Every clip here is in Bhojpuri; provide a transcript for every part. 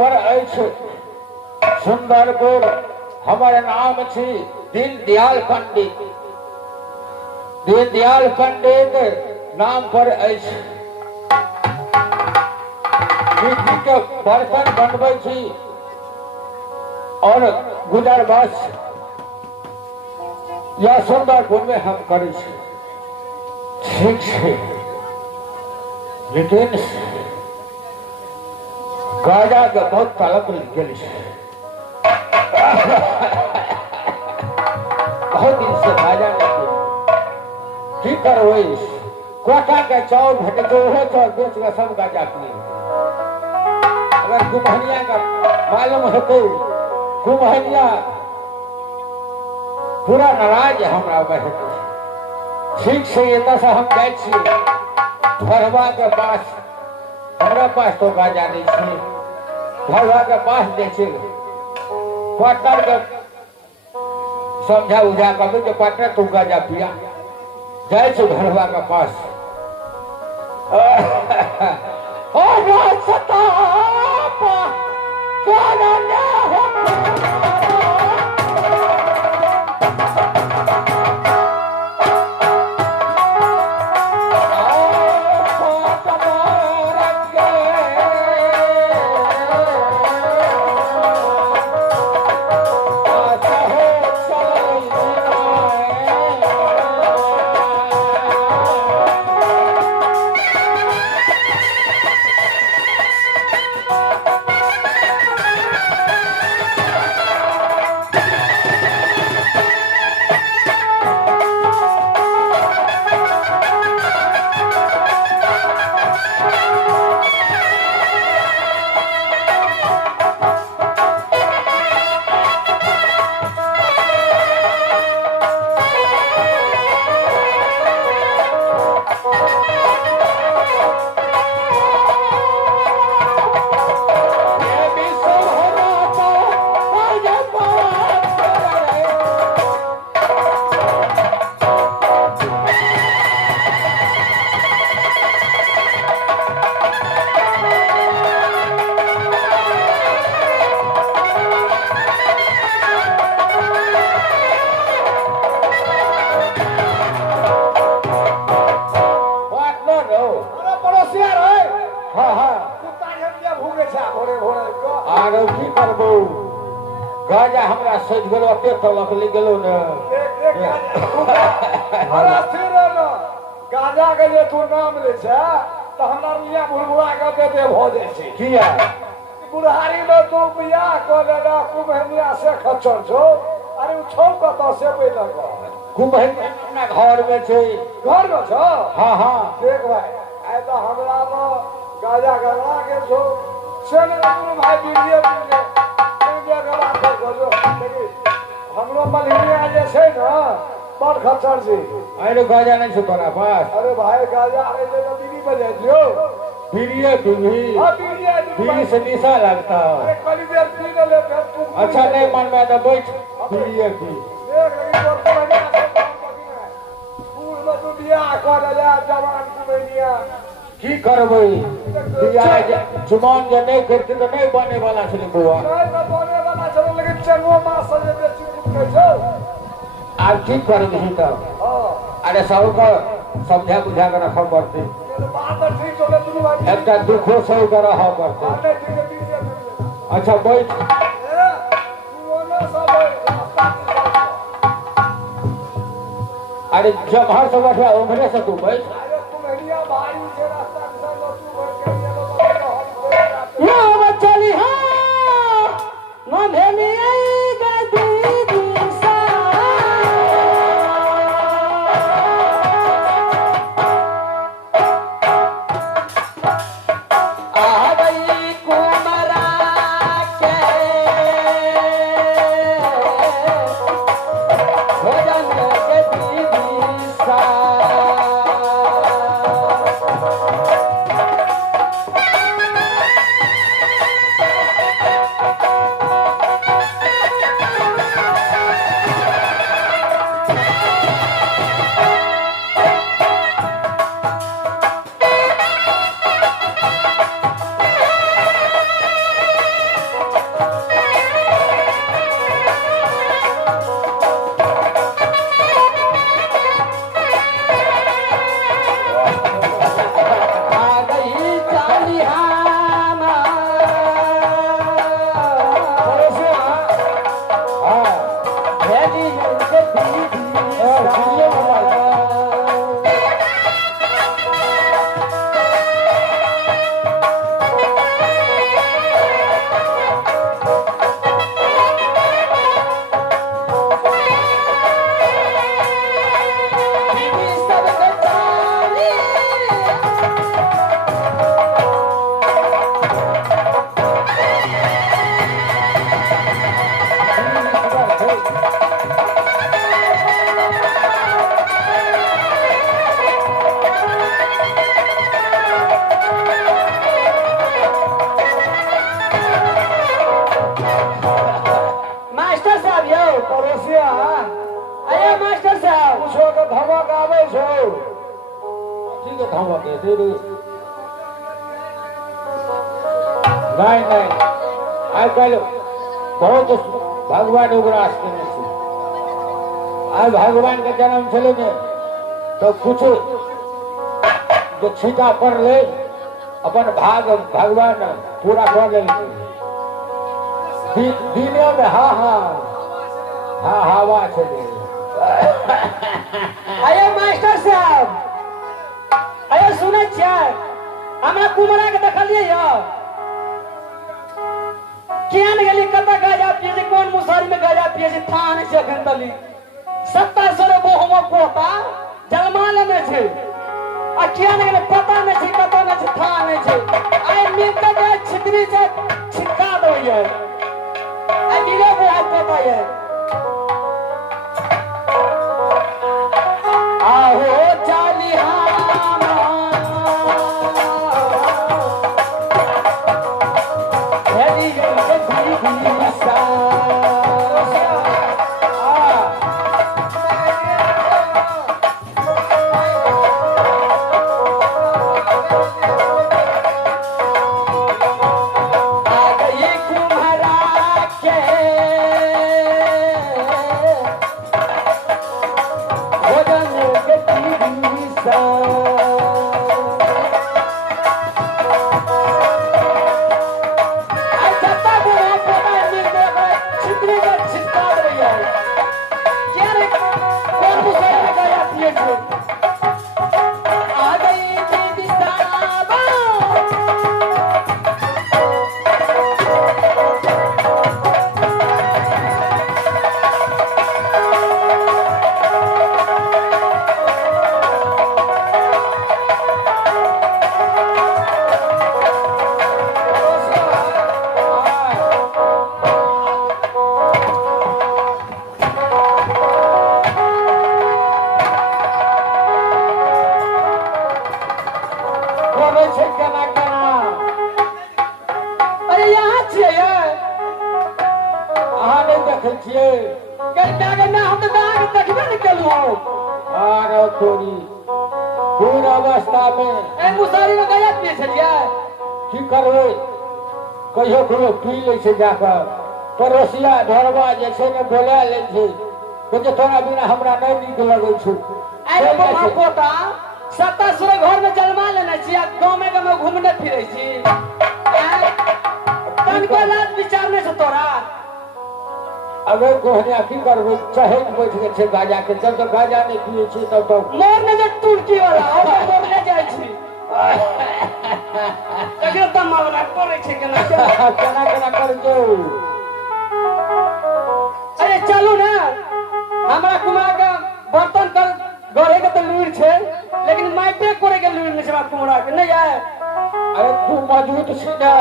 पर अछि सुंदरपुर। हमारे नाम छी दीनदयाल पंडित। दीनदयाल पंडित नाम पर अछि। मिट्टी के बर्तन बनबै छी और गुजर बस या सुंदरपुर में हम करै छी। ठीक है, लेकिन गाजा के बहुत तलब गेल छै। बहुत दिन से गाजा नहीं की करबै। कोटा के चाउर भेटे ओहो चाउर बेच के सब गाजा पिए। अगर कुम्हनिया का मालूम होते, कुम्हनिया पूरा नाराज हमरा बहते। ठीक से एतऽ से हम जाइ छी भरवा के पास। हमरा पास तो गाजा नहीं छे। भरवा के पास दे छे क्वार्टर के समझा उझा कर तो क्वार्टर तू गाजा पिया। जाइ छे भरवा के पास। गाजा हमरा सज गेलो अते तलक ले गेलो न। अरे फिर न गाजा के जे तू नाम ले छ त हमरा मियां बुढ़बुआ के दे भ जाय छै। किया बुढ़ारी में तू बियाह क लेला कुम्हनिया से खचर छो। अरे उ छौ कत से पैदा कर कुम्हनिया अपना घर में छै। घर में छ? हां हां देख भाई आय त हमरा न गाजा गला के छो से न तू भाई वीडियो हमरो मलहिया जे छै न बड़ खचर छै। अरे गाजा नहीं छै तोरा पास? अरे भाई गाजा है जे बीड़ी बजा दियो। बीड़िए पीबी? हां बीड़ी बीड़ी से निशा लगता। अरे कली देर पी ले फिर तू। अच्छा नहीं मन में तो बैठ बीड़िए पी। देख रही तोर कुम्हनिया से काम पकी ना। फूल में तू बियाह कर ले जवान कुम्हनिया की करबै। बियाह जुमान जे नहीं करते तो नहीं बने वाला छले बुआ। नहीं तो बने वाला छले लेकिन चंगो मास से बेची के छौ। आज की करबही तब? हां अरे सबको समझा बुझा कर रखा पड़ते। बात ठीक चले तू भाई। एकटा दुखो सह कर रहा पड़ते। अरे ठीक है ठीक है। अच्छा बैठ। तू ना सब अरे जब हर से बैठा उमरे से तू बैठ। अरे कुम्हनिया भाई से रास्ता से तू बैठ के ये लोग यो चली हां नंधेली गदी सा आ गई कुमरा के भजन गदी सा हम कैसे रे नहीं आजकल बहुत भगवान उग्रास करने से आज भगवान का जन्म चले में तो कुछ जो छीटा पड़ ले अपन भाग भगवान पूरा कर ले दिनों में हाँ हवा चले अरे मास्टर साहब अरे सुने हमरा कुमरा के देखलिए किया ने गेली कत गाजा पिए जे कौन मुसारी में गाजा पिए जे थान से अखन तली 27 बोहमा पोता जलमा लेने छे आ किया ने गेली पता नहीं छे कत नहीं छे थान नहीं छे आइ नींद के छितरी से छिटका दो ये आ गिले बुआ पोता ये आहो अवस्था में मुसारी में गया पिए छलिया की करबे कहियो कहियो पी ले छै जाकर पड़ोसिया ढोरबा जे छै ने बोला ले छै जे तोरा बिना हमरा नहीं नीक लगै छै अरे बाबा पोता 27 घर में जलमा लेने छी आ गांव में घूमने फिरै छी तनिको लाज विचार नहीं छै तोरा अगर कोहनिया की करबे चाहे बैठ के छै गाजा के जब तक गाजा नहीं पिए छी तब तो मोर ने जे टुलकी वाला बोलने जाय छी तके त मावना करे छै केना केना कर जो अरे चलू ना हमरा कुमार के बर्तन कर गरे के त लूर छै लेकिन माइटे करे के लूर नहीं छै कुमार के नहीं आए अरे तू मजबूत छी ना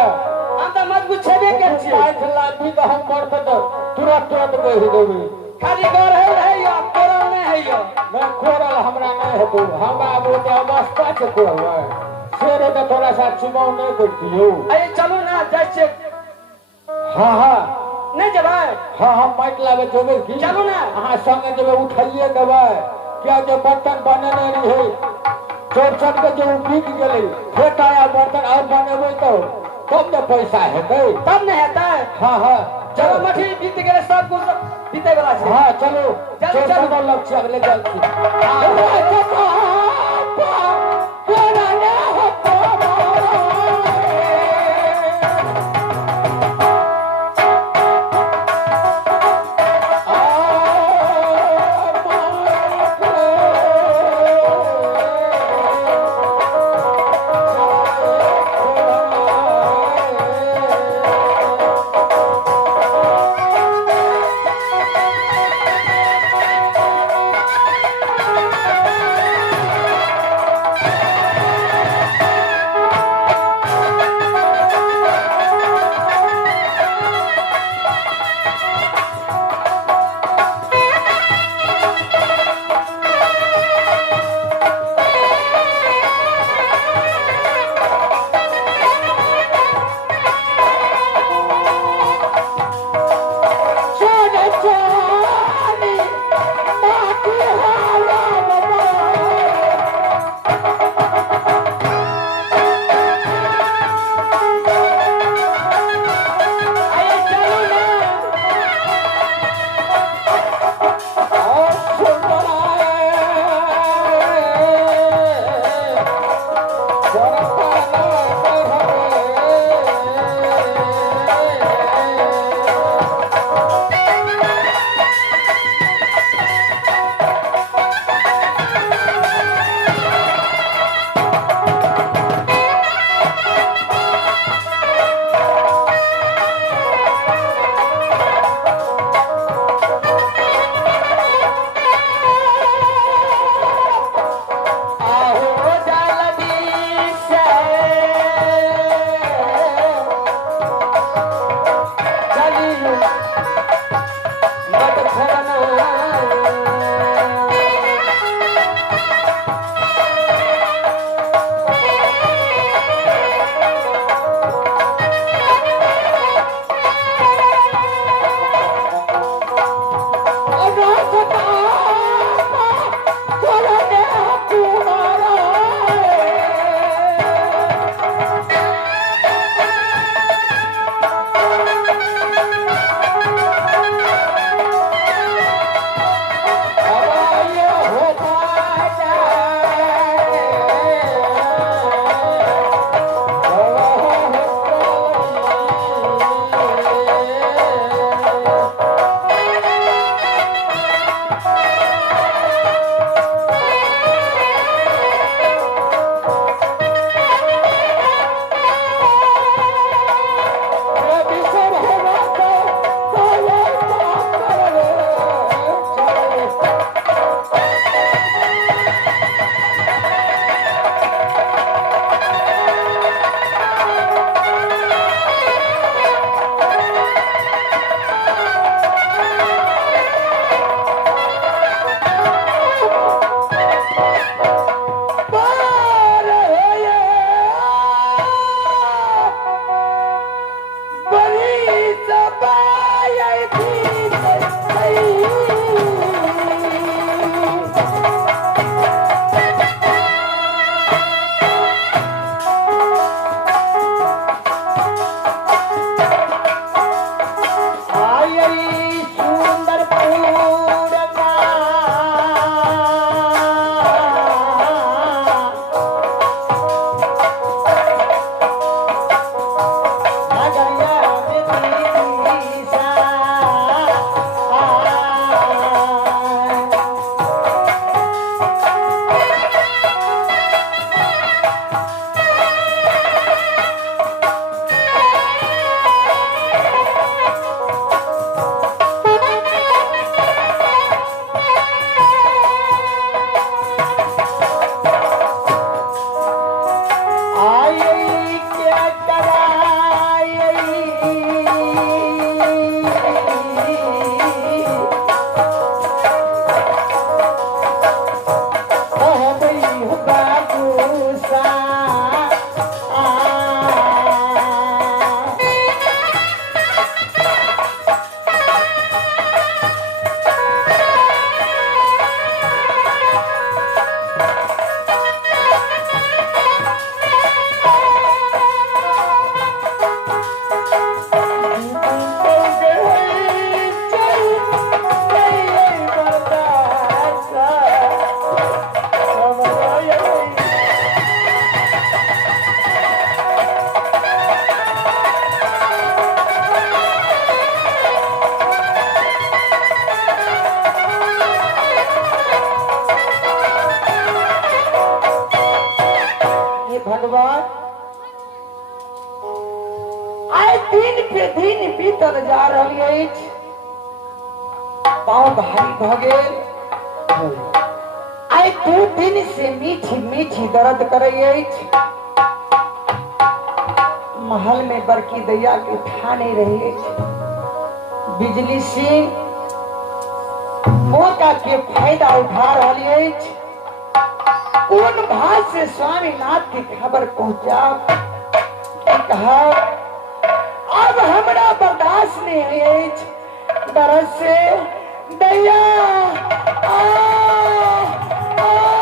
हम त मजबूत छेबे के छी पाइठ लाठी तो हम बर्तन तुरंत कह देबे खाली घर है या कोरल नहीं है या मैं कोरल हमरा नहीं है तो हमरा वो अवस्था के कोरल शेर के थोड़ा सा चुनाव नहीं करतियो अरे चलू ना जैसे हां नहीं जबै हां माइक लावे जेबे की चलू ना अहां संगे जेबे उठलिए देबे क्या जो बर्तन बनेने रही चौरचन के जो बीत गेले फेटाया बर्तन और बनेबे तो कब ने पैसा हेतै तब नहीं हेतै हां चलो मठी बीत गेले सब कुछ बीते वाला छै हां चलो चलो लक्ष्य अगले चल छी भगवान आए दिन पे दिन बीतल जा रही अछि, पाँव भारी भ गेल। आए 2 दिन से मीठी मीठी दर्द करे अछि। महल में बड़की दैया के ठाने रही अछि। बिजली सिंह मौका के फायदा उठा रही अछि। उन भाग से स्वामीनाथ की खबर पहुंचा, कहा अब हमरा बर्दाश्त नहीं है। दर्द से दैया आ, आ,